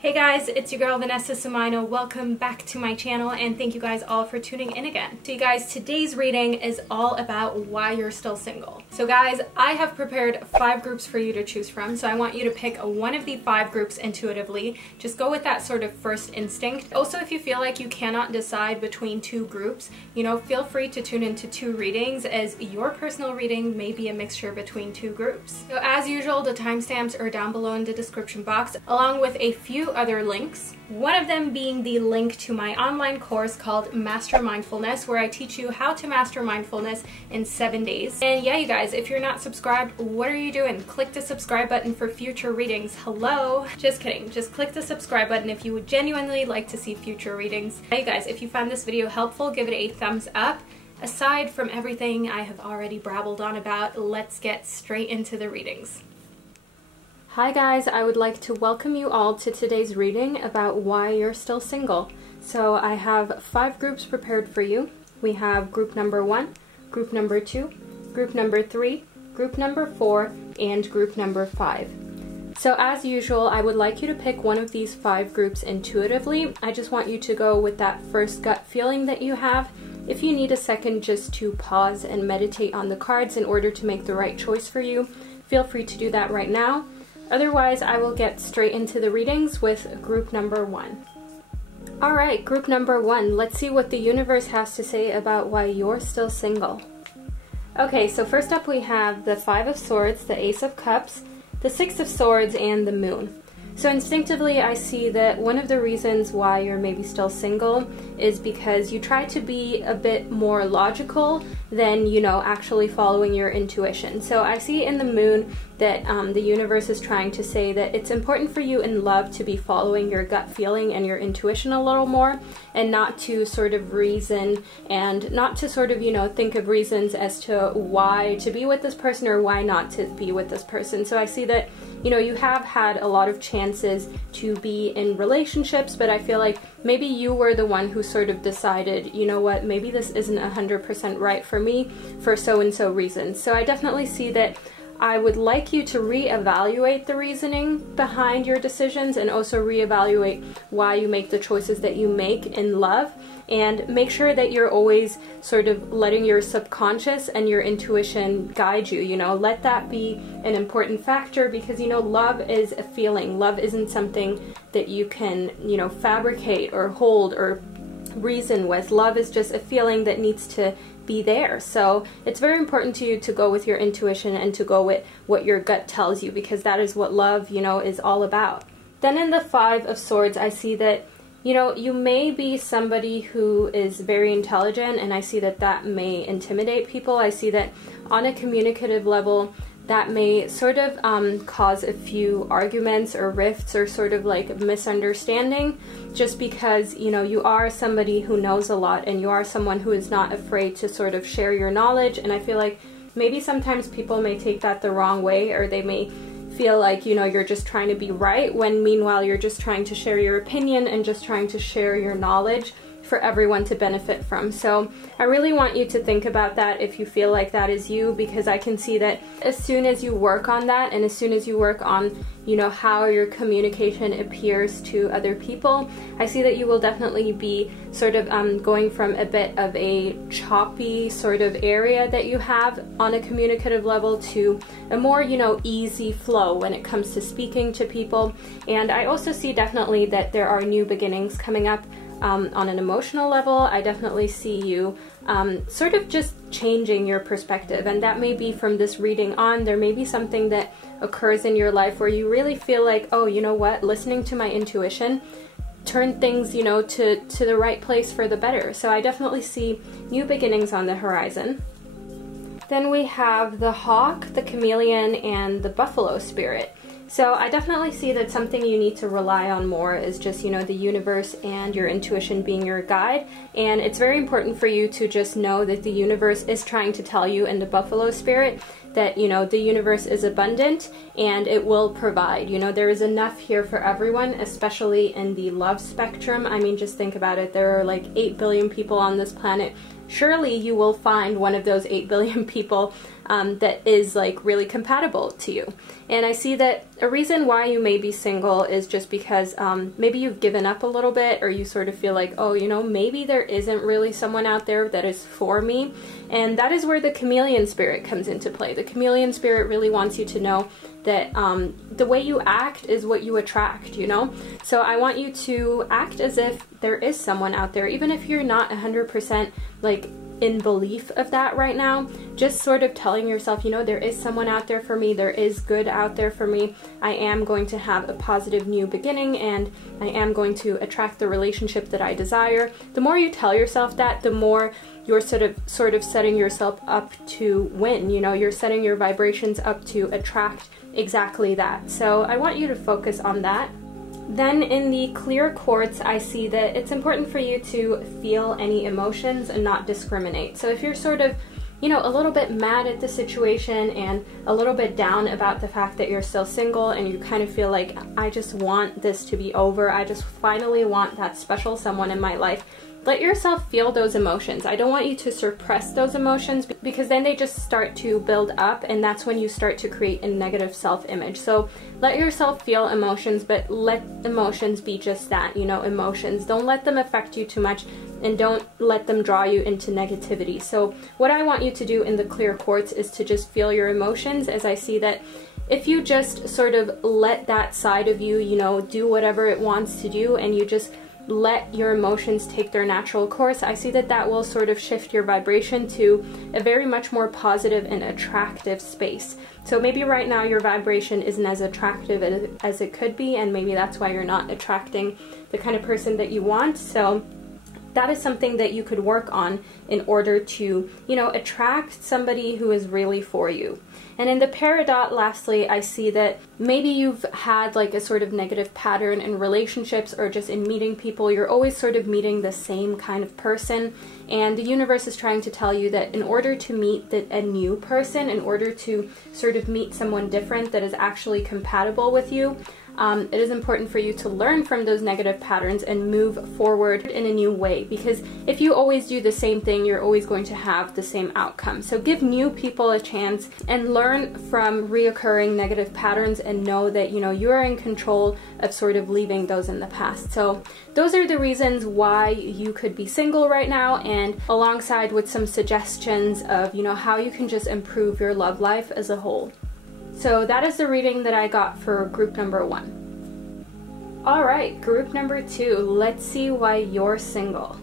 Hey guys, it's your girl Vanessa. Welcome back to my channel and thank you guys all for tuning in again. So you guys, today's reading is all about why you're still single. So guys, I have prepared 5 groups for you to choose from, so I want you to pick one of the 5 groups intuitively. Just go with that sort of first instinct. Also, if you feel like you cannot decide between 2 groups, feel free to tune into 2 readings, as your personal reading may be a mixture between 2 groups. So as usual, the timestamps are down below in the description box, along with a few other links. One of them being the link to my online course called Master Mindfulness, where I teach you how to master mindfulness in 7 days. And yeah, you guys, if you're not subscribed, what are you doing? Click the subscribe button for future readings. Hello? Just kidding. Just click the subscribe button if you would genuinely like to see future readings. Hey guys, if you found this video helpful, give it a thumbs up. Aside from everything I have already babbled on about, let's get straight into the readings. Hi guys, I would like to welcome you all to today's reading about why you're still single. So I have 5 groups prepared for you. We have group number 1, group number 2, group number 3, group number 4, and group number 5. So as usual, I would like you to pick one of these 5 groups intuitively. I just want you to go with that first gut feeling that you have. If you need a second just to pause and meditate on the cards in order to make the right choice for you, feel free to do that right now. Otherwise, I will get straight into the readings with group number 1. Alright, group number 1, let's see what the universe has to say about why you're still single. Okay, so first up we have the 5 of Swords, the Ace of Cups, the 6 of Swords, and the Moon. So instinctively I see that one of the reasons why you're maybe still single is because you try to be a bit more logical than, actually following your intuition. So I see in the Moon that the universe is trying to say that it's important for you in love to be following your gut feeling and your intuition a little more, and not to sort of reason and not to sort of, think of reasons as to why to be with this person or why not to be with this person. So I see that, you have had a lot of chances to be in relationships, but I feel like maybe you were the one who sort of decided, you know what, maybe this isn't 100% right for me for so-and-so reasons. So I definitely see that I would like you to reevaluate the reasoning behind your decisions, and also reevaluate why you make the choices that you make in love, and make sure that you're always sort of letting your subconscious and your intuition guide you. Let that be an important factor, because love is a feeling. Love isn't something that you can fabricate or hold or reason with. Love is just a feeling that needs to be there. So it's very important to you to go with your intuition and to go with what your gut tells you, because that is what love, is all about. Then in the 5 of Swords, I see that, you may be somebody who is very intelligent, and I see that that may intimidate people. I see that on a communicative level, that may sort of cause a few arguments or rifts or sort of like misunderstanding, just because, you are somebody who knows a lot, and you are someone who is not afraid to sort of share your knowledge. And I feel like maybe sometimes people may take that the wrong way, or they may feel like, you're just trying to be right, when meanwhile you're just trying to share your opinion and just trying to share your knowledge for everyone to benefit from. So I really want you to think about that if you feel like that is you, because I can see that as soon as you work on that, and as soon as you work on, how your communication appears to other people, I see that you will definitely be sort of going from a bit of a choppy sort of area that you have on a communicative level to a more, easy flow when it comes to speaking to people. And I also see definitely that there are new beginnings coming up. On an emotional level, I definitely see you sort of just changing your perspective, and that may be from this reading on. There may be something that occurs in your life where you really feel like, oh, you know what, listening to my intuition turned things, to the right place for the better. So I definitely see new beginnings on the horizon. Then we have the Hawk, the Chameleon, and the Buffalo Spirit. So I definitely see that something you need to rely on more is just, the universe and your intuition being your guide. And it's very important for you to just know that the universe is trying to tell you in the Buffalo Spirit that, the universe is abundant and it will provide. There is enough here for everyone, especially in the love spectrum. I mean, just think about it. There are like 8 billion people on this planet. Surely you will find one of those 8 billion people that is like really compatible to you. And I see that a reason why you may be single is just because maybe you've given up a little bit, or you sort of feel like, oh, you know, maybe there isn't really someone out there that is for me. And that is where the chameleon spirit comes into play. The chameleon spirit really wants you to know that the way you act is what you attract, you know? So I want you to act as if there is someone out there, even if you're not 100% like in belief of that right now. Just sort of telling yourself, you know, there is someone out there for me, there is good out there for me, I am going to have a positive new beginning, and I am going to attract the relationship that I desire. The more you tell yourself that, the more you're sort of setting yourself up to win, you know, you're setting your vibrations up to attract exactly that. So I want you to focus on that. Then in the clear quartz, I see that it's important for you to feel any emotions and not discriminate. So if you're sort of, you know, a little bit mad at the situation and a little bit down about the fact that you're still single, and you kind of feel like, I just want this to be over, I just finally want that special someone in my life, let yourself feel those emotions. I don't want you to suppress those emotions, because then they just start to build up, and that's when you start to create a negative self-image. So let yourself feel emotions, but let emotions be just that, you know, emotions. Don't let them affect you too much, and don't let them draw you into negativity. So what I want you to do in the clear quartz is to just feel your emotions, as I see that if you just sort of let that side of you, you know, do whatever it wants to do, and you just let your emotions take their natural course, I see that that will sort of shift your vibration to a very much more positive and attractive space. So maybe right now your vibration isn't as attractive as it could be, and maybe that's why you're not attracting the kind of person that you want. So that is something that you could work on in order to, you know, attract somebody who is really for you. And in the peridot, lastly, I see that maybe you've had like a sort of negative pattern in relationships, or just in meeting people. You're always sort of meeting the same kind of person, and the universe is trying to tell you that in order to meet a new person, in order to sort of meet someone different that is actually compatible with you, it is important for you to learn from those negative patterns and move forward in a new way, because if you always do the same thing, you're always going to have the same outcome. So give new people a chance and learn from reoccurring negative patterns, and know that, you know, you're in control of sort of leaving those in the past. So those are the reasons why you could be single right now, and alongside with some suggestions of, you know, how you can just improve your love life as a whole. So that is the reading that I got for group number 1. Alright, group number 2, let's see why you're single.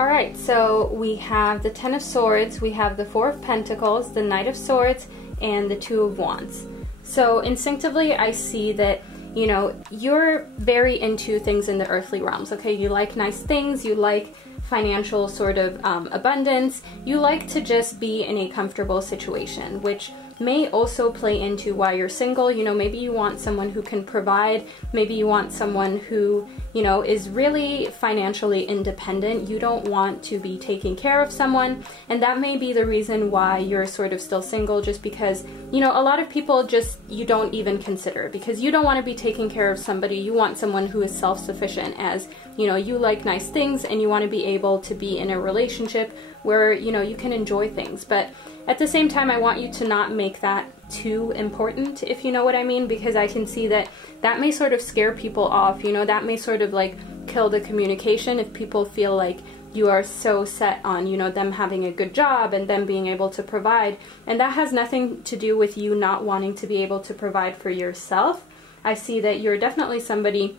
Alright, so we have the Ten of Swords, we have the Four of Pentacles, the Knight of Swords, and the Two of Wands. So instinctively I see that, you know, you're very into things in the earthly realms, okay? You like nice things, you like financial sort of abundance, you like to just be in a comfortable situation, which may also play into why you're single. You know, maybe you want someone who can provide, maybe you want someone who, you know, is really financially independent. You don't want to be taking care of someone, and that may be the reason why you're sort of still single, just because, you know, a lot of people just, you don't even consider, because you don't want to be taking care of somebody. You want someone who is self-sufficient, as, you know, you like nice things and you want to be able to be in a relationship where, you know, you can enjoy things. But at the same time, I want you to not make that too important, if you know what I mean, because I can see that that may sort of scare people off, you know, that may sort of like kill the communication if people feel like you are so set on, you know, them having a good job and them being able to provide. And that has nothing to do with you not wanting to be able to provide for yourself. I see that you're definitely somebody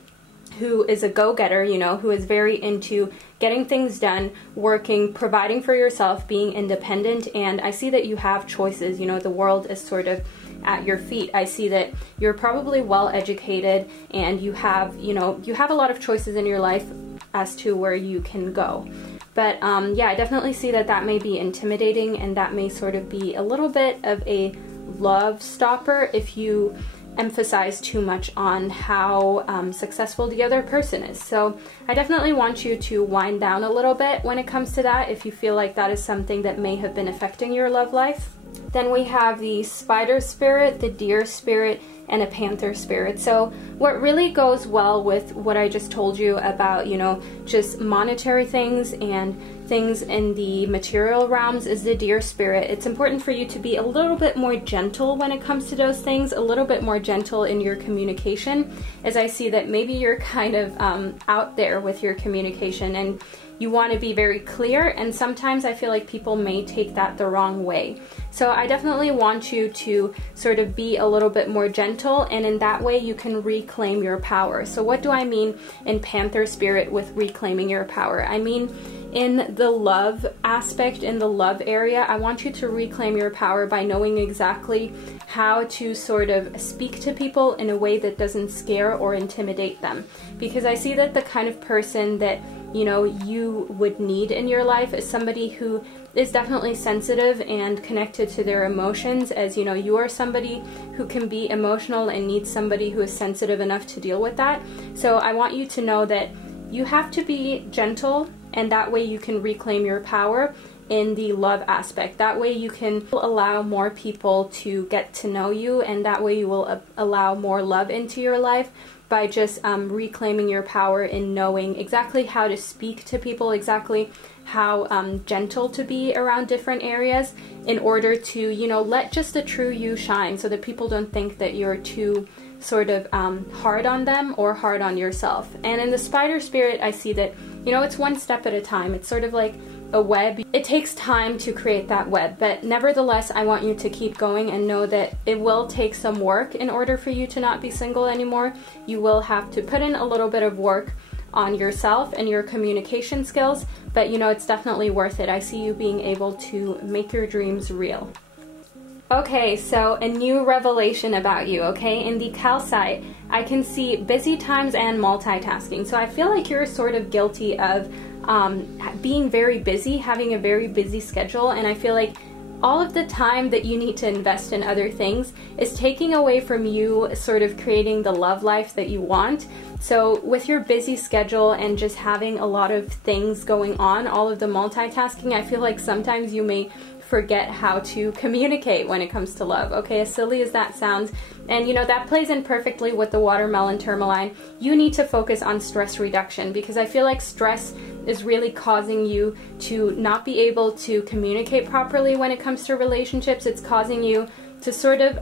who is a go-getter, you know, who is very into getting things done, working, providing for yourself, being independent. And I see that you have choices, you know, the world is sort of at your feet. I see that you're probably well educated, and you have, you know, you have a lot of choices in your life as to where you can go. But yeah, I definitely see that that may be intimidating, and that may sort of be a little bit of a love stopper if you emphasize too much on how successful the other person is. So I definitely want you to wind down a little bit when it comes to that, if you feel like that is something that may have been affecting your love life. Then we have the Spider Spirit, the Deer Spirit, and a Panther Spirit. So what really goes well with what I just told you about, you know, just monetary things and things in the material realms is the deer spirit. It's important for you to be a little bit more gentle when it comes to those things, a little bit more gentle in your communication, as I see that maybe you're kind of out there with your communication and you want to be very clear, and sometimes I feel like people may take that the wrong way. So I definitely want you to sort of be a little bit more gentle, and in that way you can reclaim your power. So what do I mean in Panther spirit with reclaiming your power? I mean in the love aspect, in the love area, I want you to reclaim your power by knowing exactly how to sort of speak to people in a way that doesn't scare or intimidate them. Because I see that the kind of person that, you know, you would need in your life is somebody who is definitely sensitive and connected to their emotions, as you know, you are somebody who can be emotional and needs somebody who is sensitive enough to deal with that. So I want you to know that you have to be gentle, and that way you can reclaim your power in the love aspect. That way you can allow more people to get to know you, and that way you will allow more love into your life by just reclaiming your power in knowing exactly how to speak to people, exactly how gentle to be around different areas in order to, you know, let just the true you shine, so that people don't think that you're too sort of hard on them or hard on yourself. And in the spider spirit, I see that, you know, it's one step at a time. It's sort of like a web. It takes time to create that web, but nevertheless, I want you to keep going and know that it will take some work in order for you to not be single anymore. You will have to put in a little bit of work on yourself and your communication skills, but you know, it's definitely worth it. I see you being able to make your dreams real. Okay, so a new revelation about you, okay? In the calcite, I can see busy times and multitasking. So I feel like you're sort of guilty of being very busy, having a very busy schedule, and I feel like all of the time that you need to invest in other things is taking away from you sort of creating the love life that you want. So with your busy schedule and just having a lot of things going on, all of the multitasking, I feel like sometimes you may forget how to communicate when it comes to love, okay? As silly as that sounds, and you know, that plays in perfectly with the watermelon tourmaline. You need to focus on stress reduction, because I feel like stress is really causing you to not be able to communicate properly when it comes to relationships. It's causing you to sort of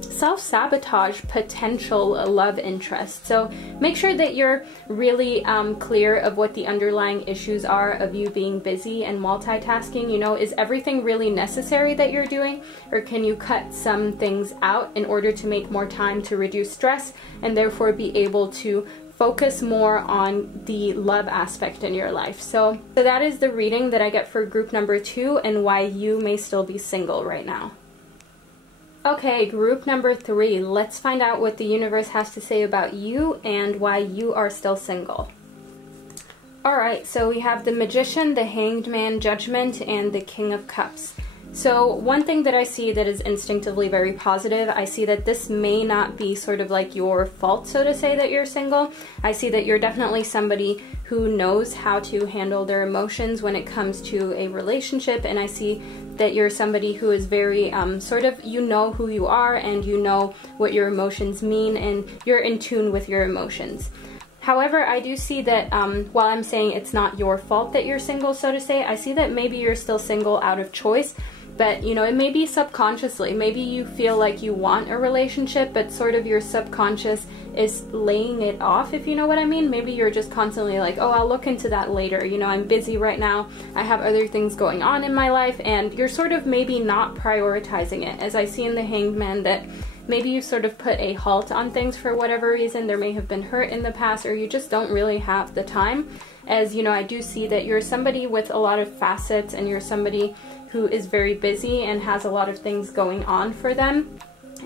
self-sabotage potential love interest. So make sure that you're really clear of what the underlying issues are of you being busy and multitasking. You know, is everything really necessary that you're doing, or can you cut some things out in order to make more time to reduce stress and therefore be able to focus more on the love aspect in your life? So that is the reading that I get for group number 2 and why you may still be single right now. Okay, group number 3, let's find out what the universe has to say about you and why you are still single. Alright, so we have the Magician, the Hanged Man, Judgment, and the King of Cups. So one thing that I see that is instinctively very positive, I see that this may not be sort of like your fault, so to say, that you're single. I see that you're definitely somebody who knows how to handle their emotions when it comes to a relationship, and I see that you're somebody who is very sort of, you know who you are and you know what your emotions mean, and you're in tune with your emotions. However, I do see that while I'm saying it's not your fault that you're single, so to say, I see that maybe you're still single out of choice. But, you know, it may be subconsciously. Maybe you feel like you want a relationship, but sort of your subconscious is laying it off, if you know what I mean. Maybe you're just constantly like, oh, I'll look into that later. You know, I'm busy right now. I have other things going on in my life, and you're sort of maybe not prioritizing it. As I see in the Hanged Man, that maybe you sort of put a halt on things for whatever reason. There may have been hurt in the past, or you just don't really have the time. As, you know, I do see that you're somebody with a lot of facets, and you're somebody who is very busy and has a lot of things going on for them.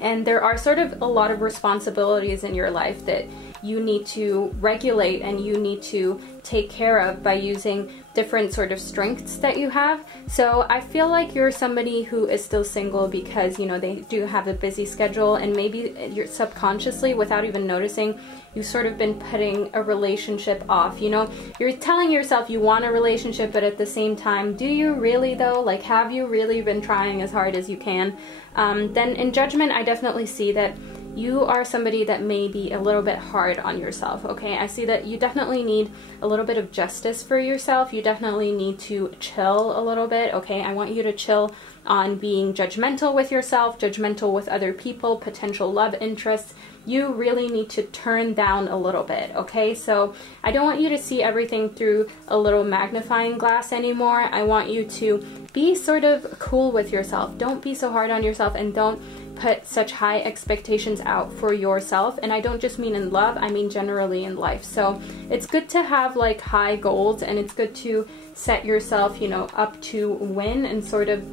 And there are sort of a lot of responsibilities in your life that you need to regulate and you need to take care of by using different sort of strengths that you have. So I feel like you're somebody who is still single because, you know, they do have a busy schedule, and maybe you're subconsciously, without even noticing, you've sort of been putting a relationship off. You know, you're telling yourself you want a relationship, but at the same time, do you really though? Like, have you really been trying as hard as you can? Then in Judgment, I definitely see that you are somebody that may be a little bit hard on yourself, okay? I see that you definitely need a little bit of justice for yourself. You definitely need to chill a little bit, okay? I want you to chill on being judgmental with yourself, judgmental with other people, potential love interests. You really need to turn down a little bit, okay? So I don't want you to see everything through a little magnifying glass anymore. I want you to be sort of cool with yourself. Don't be so hard on yourself, and don't put such high expectations out for yourself. And I don't just mean in love, I mean generally in life. So it's good to have like high goals, and it's good to set yourself, you know, up to win and sort of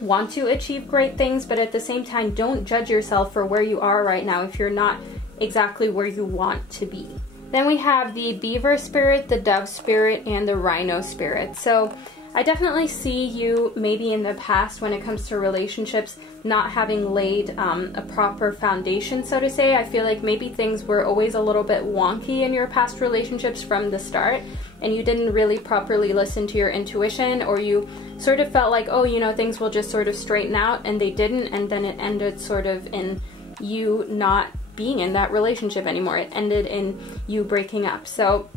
want to achieve great things, but at the same time, don't judge yourself for where you are right now if you're not exactly where you want to be. Then we have the beaver spirit, the dove spirit, and the rhino spirit. So I definitely see you maybe in the past when it comes to relationships not having laid a proper foundation, so to say. I feel like maybe things were always a little bit wonky in your past relationships from the start, and you didn't really properly listen to your intuition, or you sort of felt like, oh, you know, things will just sort of straighten out, and they didn't, and then it ended sort of in you not being in that relationship anymore. It ended in you breaking up. So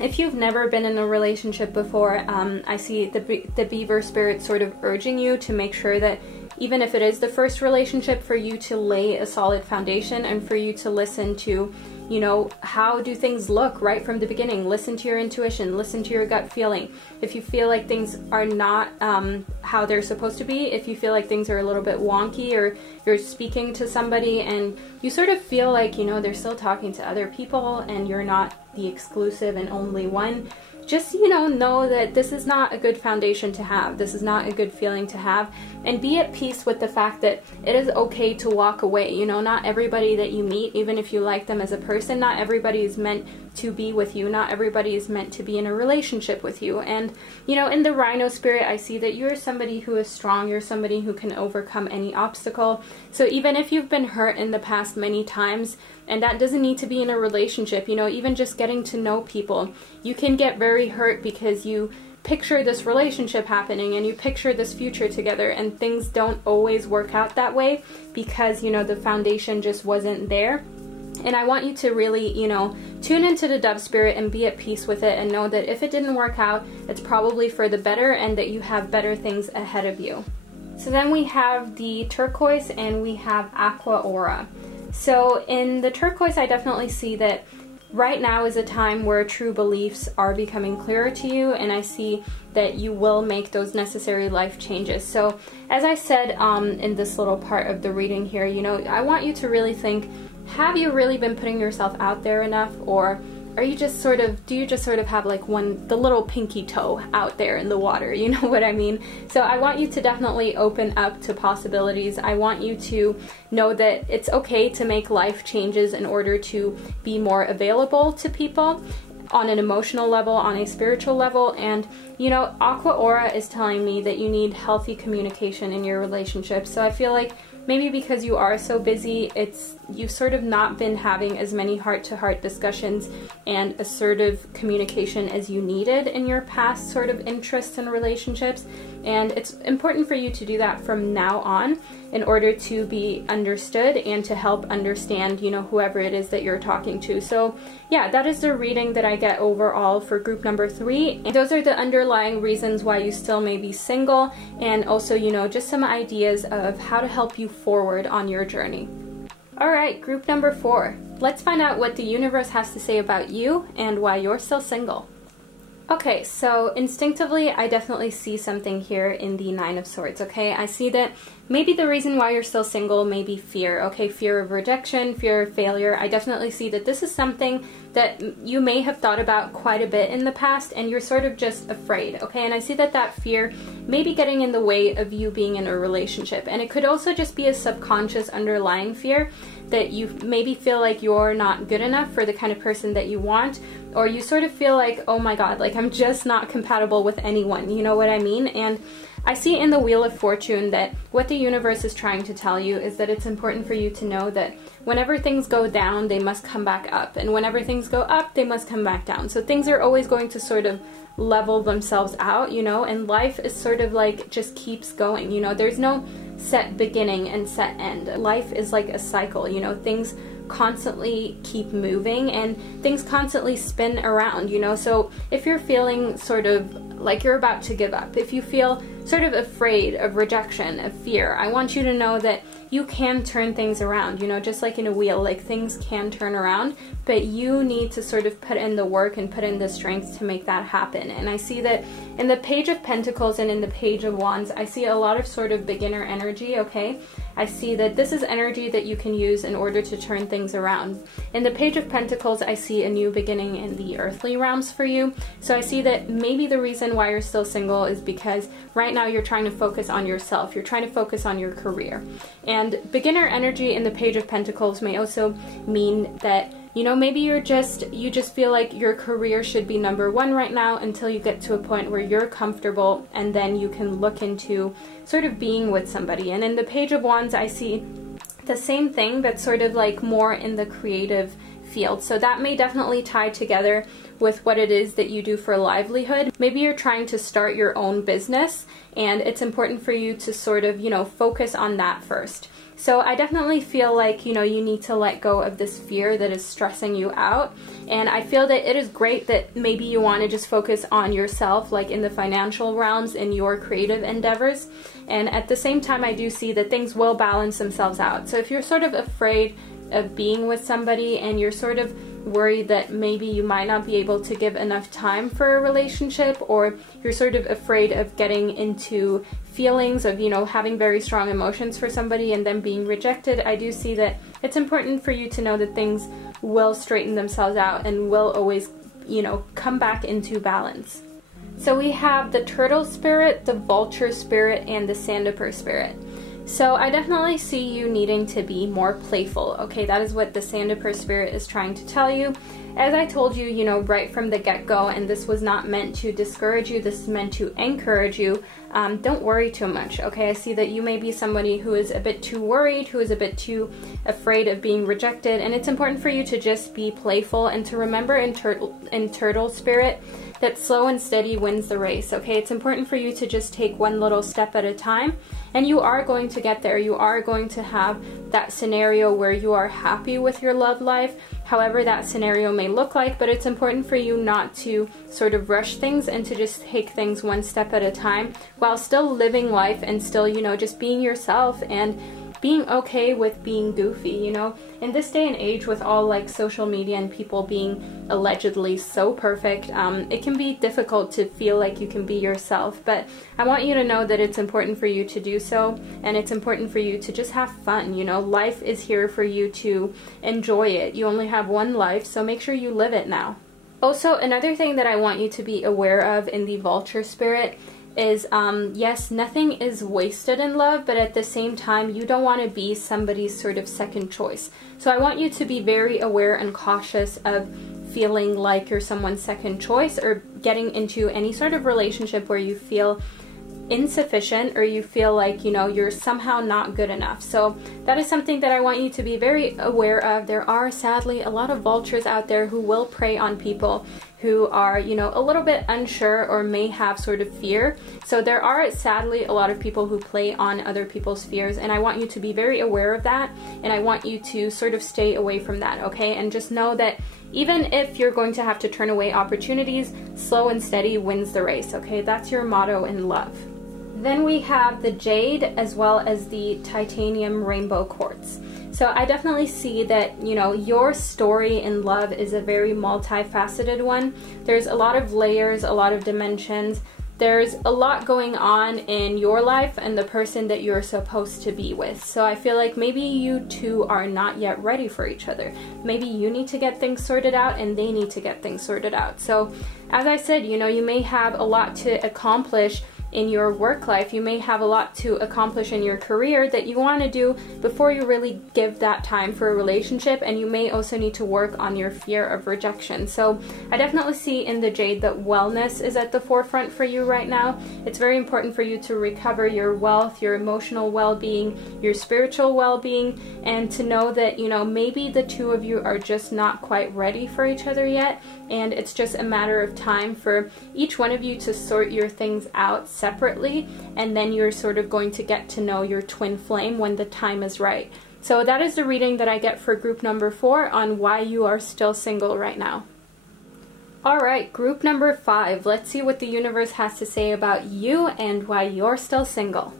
if you've never been in a relationship before, I see the beaver spirit sort of urging you to make sure that even if it is the first relationship, for you to lay a solid foundation and for you to listen to, you know, how do things look right from the beginning. Listen to your intuition, listen to your gut feeling. If you feel like things are not how they're supposed to be, if you feel like things are a little bit wonky, or you're speaking to somebody and you sort of feel like, you know, they're still talking to other people and you're not the exclusive and only one, just, you know that this is not a good foundation to have. This is not a good feeling to have, and be at peace with the fact that it is okay to walk away. You know, not everybody that you meet, even if you like them as a person, not everybody is meant to be with you. Not everybody is meant to be in a relationship with you. And, you know, in the rhino spirit, I see that you're somebody who is strong. You're somebody who can overcome any obstacle. So even if you've been hurt in the past many times, and that doesn't need to be in a relationship, you know, even just getting to know people, you can get very hurt because you picture this relationship happening and you picture this future together, and things don't always work out that way because, you know, the foundation just wasn't there. And I want you to really, you know, tune into the dove spirit and be at peace with it, and know that if it didn't work out, it's probably for the better, and that you have better things ahead of you. So then we have the turquoise and we have aqua aura. So in the turquoise, I definitely see that right now is a time where true beliefs are becoming clearer to you, and I see that you will make those necessary life changes. So as I said in this little part of the reading here, you know, I want you to really think, have you really been putting yourself out there enough, or are you just sort of, do you just sort of have like the little pinky toe out there in the water, you know what I mean? So I want you to definitely open up to possibilities. I want you to know that it's okay to make life changes in order to be more available to people on an emotional level, on a spiritual level. And, you know, aqua aura is telling me that you need healthy communication in your relationship. So I feel like maybe because you are so busy, you've sort of not been having as many heart-to-heart discussions and assertive communication as you needed in your past sort of interests and relationships. And it's important for you to do that from now on in order to be understood and to help understand, you know, whoever it is that you're talking to. So yeah, that is the reading that I get overall for group number 3. And those are the underlying reasons why you still may be single, and also, you know, just some ideas of how to help you forward on your journey. Alright, group number 4. Let's find out what the universe has to say about you and why you're still single. Okay, so instinctively, I definitely see something here in the 9 of Swords, okay? I see that maybe the reason why you're still single may be fear, okay? Fear of rejection, fear of failure. I definitely see that this is something that you may have thought about quite a bit in the past, and you're sort of just afraid, okay? And I see that that fear may be getting in the way of you being in a relationship. And it could also just be a subconscious underlying fear that you maybe feel like you're not good enough for the kind of person that you want, or you sort of feel like, oh my god, like I'm just not compatible with anyone, you know what I mean? And I see in the Wheel of Fortune that what the universe is trying to tell you is that it's important for you to know that whenever things go down, they must come back up, and whenever things go up, they must come back down. So things are always going to sort of level themselves out, you know, and life is sort of like just keeps going, you know. There's no set beginning and set end. Life is like a cycle, you know, things constantly keep moving and things constantly spin around, you know. So if you're feeling sort of like you're about to give up, if you feel sort of afraid of rejection, of fear, I want you to know that you can turn things around, you know, just like in a wheel, like things can turn around, but you need to sort of put in the work and put in the strength to make that happen. And I see that in the Page of Pentacles and in the Page of Wands, I see a lot of sort of beginner energy, okay? I see that this is energy that you can use in order to turn things around. In the Page of Pentacles, I see a new beginning in the earthly realms for you. So I see that maybe the reason why you're still single is because right now you're trying to focus on yourself. You're trying to focus on your career. And beginner energy in the Page of Pentacles may also mean that, you know, maybe you just feel like your career should be number one right now until you get to a point where you're comfortable, and then you can look into sort of being with somebody. And in the Page of Wands, I see the same thing, but sort of like more in the creative field. So that may definitely tie together with what it is that you do for a livelihood. Maybe you're trying to start your own business, and it's important for you to sort of, you know, focus on that first. So I definitely feel like, you know, you need to let go of this fear that is stressing you out. And I feel that it is great that maybe you want to just focus on yourself, like in the financial realms, in your creative endeavors. And at the same time, I do see that things will balance themselves out. So if you're sort of afraid of being with somebody and you're sort of worried that maybe you might not be able to give enough time for a relationship, or you're sort of afraid of getting into feelings of, you know, having very strong emotions for somebody and then being rejected, I do see that it's important for you to know that things will straighten themselves out and will always, you know, come back into balance. So we have the turtle spirit, the vulture spirit, and the sandpiper spirit. So I definitely see you needing to be more playful, okay? That is what the sandpiper spirit is trying to tell you. As I told you, you know, right from the get-go, and this was not meant to discourage you, this is meant to encourage you, don't worry too much, okay? I see that you may be somebody who is a bit too worried, who is a bit too afraid of being rejected, and it's important for you to just be playful and to remember in turtle spirit that slow and steady wins the race, okay? It's important for you to just take one little step at a time, and you are going to get there. You are going to have that scenario where you are happy with your love life, however that scenario may look like, but it's important for you not to sort of rush things and to just take things one step at a time while still living life and still, you know, just being yourself and being okay with being goofy, you know. In this day and age, with all like social media and people being allegedly so perfect, it can be difficult to feel like you can be yourself, but I want you to know that it's important for you to do so, and it's important for you to just have fun, you know. Life is here for you to enjoy it. You only have one life, so make sure you live it now. Also, another thing that I want you to be aware of in the vulture spirit is, yes, nothing is wasted in love, but at the same time, you don't want to be somebody's sort of second choice. So I want you to be very aware and cautious of feeling like you're someone's second choice, or getting into any sort of relationship where you feel insufficient or you feel like, you know, you're somehow not good enough. So that is something that I want you to be very aware of. There are sadly a lot of vultures out there who will prey on people who are, you know, a little bit unsure or may have sort of fear. So there are sadly a lot of people who play on other people's fears, and I want you to be very aware of that, and I want you to sort of stay away from that, okay? And just know that even if you're going to have to turn away opportunities, slow and steady wins the race, okay? That's your motto in love. Then we have the jade as well as the titanium rainbow quartz. So I definitely see that, you know, your story in love is a very multifaceted one. There's a lot of layers, a lot of dimensions. There's a lot going on in your life and the person that you're supposed to be with. So I feel like maybe you two are not yet ready for each other. Maybe you need to get things sorted out and they need to get things sorted out. So as I said, you know, you may have a lot to accomplish in your work life. You may have a lot to accomplish in your career that you want to do before you really give that time for a relationship, and you may also need to work on your fear of rejection. So I definitely see in the jade that wellness is at the forefront for you right now. It's very important for you to recover your wealth, your emotional well-being, your spiritual well-being, and to know that, you know, maybe the two of you are just not quite ready for each other yet, and it's just a matter of time for each one of you to sort your things out separately, and then you're sort of going to get to know your twin flame when the time is right. So that is the reading that I get for group number 4 on why you are still single right now. Alright, group number 5. Let's see what the universe has to say about you and why you're still single.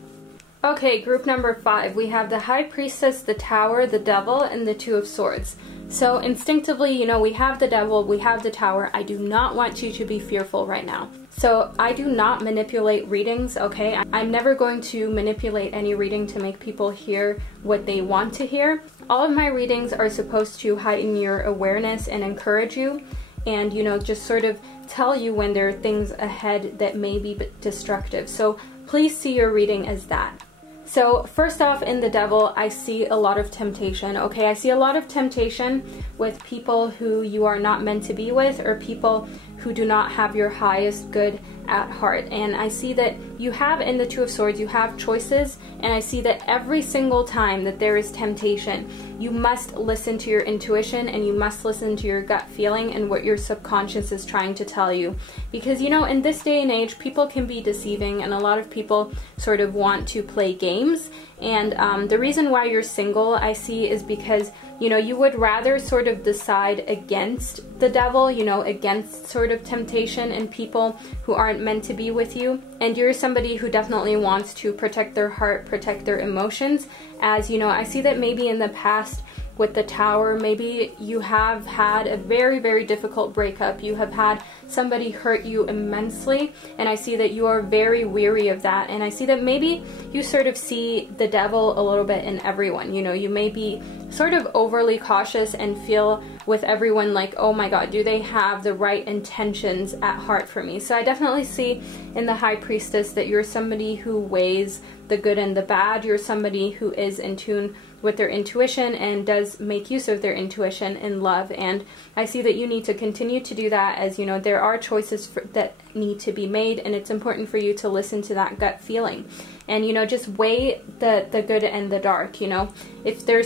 Okay, group number 5. We have the High Priestess, the Tower, the Devil, and the Two of Swords. So instinctively, you know, we have the Devil, we have the Tower. I do not want you to be fearful right now. So I do not manipulate readings, okay? I'm never going to manipulate any reading to make people hear what they want to hear. All of my readings are supposed to heighten your awareness and encourage you, and, you know, just sort of tell you when there are things ahead that may be destructive. So please see your reading as that. So first off, in the Devil, I see a lot of temptation, okay? I see a lot of temptation with people who you are not meant to be with, or people who do not have your highest good at heart. And I see that you have, in the Two of Swords, you have choices, and I see that every single time that there is temptation, you must listen to your intuition, and you must listen to your gut feeling and what your subconscious is trying to tell you. Because, you know, in this day and age, people can be deceiving, and a lot of people sort of want to play games. And the reason why you're single, I see, is because, you know, you would rather sort of decide against the Devil, you know, against sort of temptation and people who aren't meant to be with you. And you're somebody who definitely wants to protect their heart, protect their emotions. As, you know, I see that maybe in the past with the Tower, maybe you have had a very, very difficult breakup. You have had somebody hurt you immensely, and I see that you are very weary of that. And I see that maybe you sort of see the Devil a little bit in everyone. You know, you may be sort of overly cautious and feel with everyone like, oh my God, do they have the right intentions at heart for me? So I definitely see in the High Priestess that you're somebody who weighs the good and the bad. You're somebody who is in tune with their intuition and does make use of their intuition in love. And I see that you need to continue to do that, as, you know, there are choices that need to be made, and it's important for you to listen to that gut feeling. And, you know, just weigh the good and the dark, you know. If there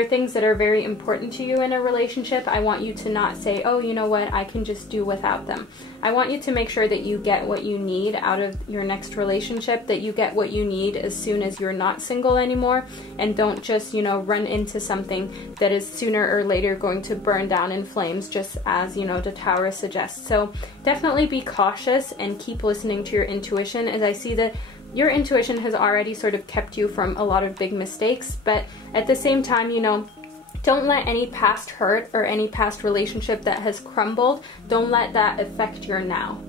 are things that are very important to you in a relationship, I want you to not say, oh, you know what, I can just do without them. I want you to make sure that you get what you need out of your next relationship, that you get what you need as soon as you're not single anymore, and don't just, you know, run into something that is sooner or later going to burn down in flames, just as, you know, the Tower suggests. So definitely be cautious and keep listening to your intuition, as I see that your intuition has already sort of kept you from a lot of big mistakes. But at the same time, you know, don't let any past hurt or any past relationship that has crumbled, don't let that affect your now.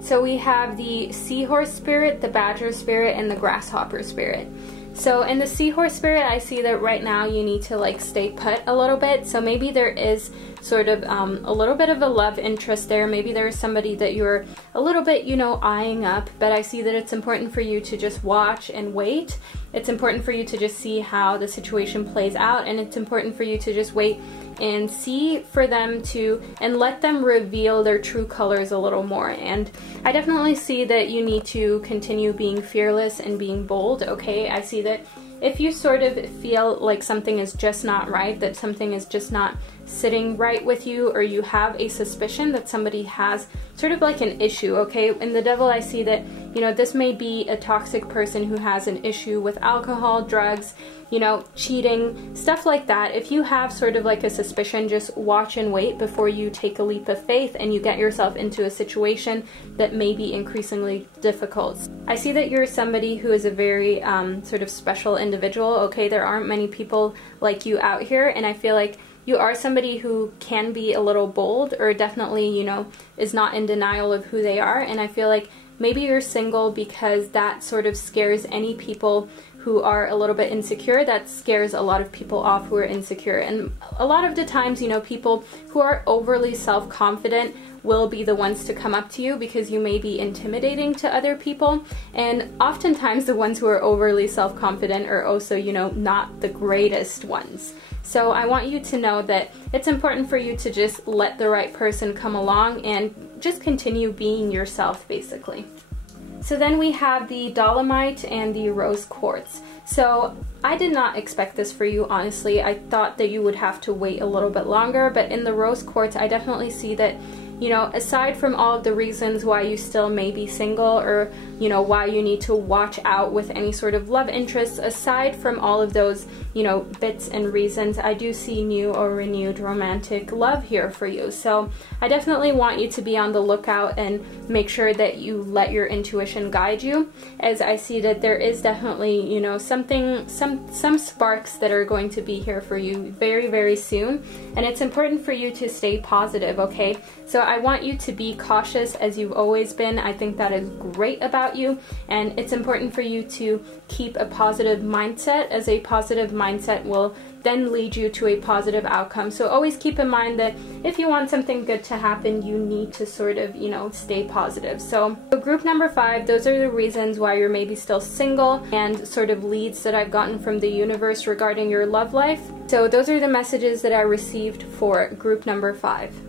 So we have the Seahorse spirit, the Badger spirit, and the Grasshopper spirit. So in the Seahorse spirit, I see that right now you need to like stay put a little bit. So maybe there is sort of a little bit of a love interest there. Maybe there's somebody that you're a little bit, you know, eyeing up, but I see that it's important for you to just watch and wait. It's important for you to just see how the situation plays out, and it's important for you to just wait and see for them to, and let them reveal their true colors a little more. And I definitely see that you need to continue being fearless and being bold, okay? I see that if you sort of feel like something is just not right, that something is just not sitting right with you, or you have a suspicion that somebody has sort of like an issue, okay? In the Devil, I see that, you know, this may be a toxic person who has an issue with alcohol, drugs, you know, cheating, stuff like that. If you have sort of like a suspicion, just watch and wait before you take a leap of faith and you get yourself into a situation that may be increasingly difficult. I see that you're somebody who is a very sort of special individual, okay? There aren't many people like you out here, and I feel like you are somebody who can be a little bold, or definitely, you know, is not in denial of who they are. And I feel like maybe you're single because that sort of scares any people who are a little bit insecure. That scares a lot of people off who are insecure. And a lot of the times, you know, people who are overly self-confident will be the ones to come up to you because you may be intimidating to other people. And oftentimes the ones who are overly self-confident are also, you know, not the greatest ones. So I want you to know that it's important for you to just let the right person come along and just continue being yourself, basically. So then we have the Dolomite and the Rose Quartz. So I did not expect this for you, honestly. I thought that you would have to wait a little bit longer, but in the Rose Quartz, I definitely see that, you know, aside from all of the reasons why you still may be single, or, you know, why you need to watch out with any sort of love interests. Aside from all of those, you know, bits and reasons, I do see new or renewed romantic love here for you. So I definitely want you to be on the lookout and make sure that you let your intuition guide you, as I see that there is definitely, you know, some sparks that are going to be here for you very, very soon. And it's important for you to stay positive, okay? So I want you to be cautious as you've always been. I think that is great about you, and it's important for you to keep a positive mindset, as a positive mindset will then lead you to a positive outcome. So always keep in mind that if you want something good to happen, you need to sort of, you know, stay positive. So group number 5, those are the reasons why you're maybe still single, and sort of leads that I've gotten from the universe regarding your love life. So those are the messages that I received for group number 5.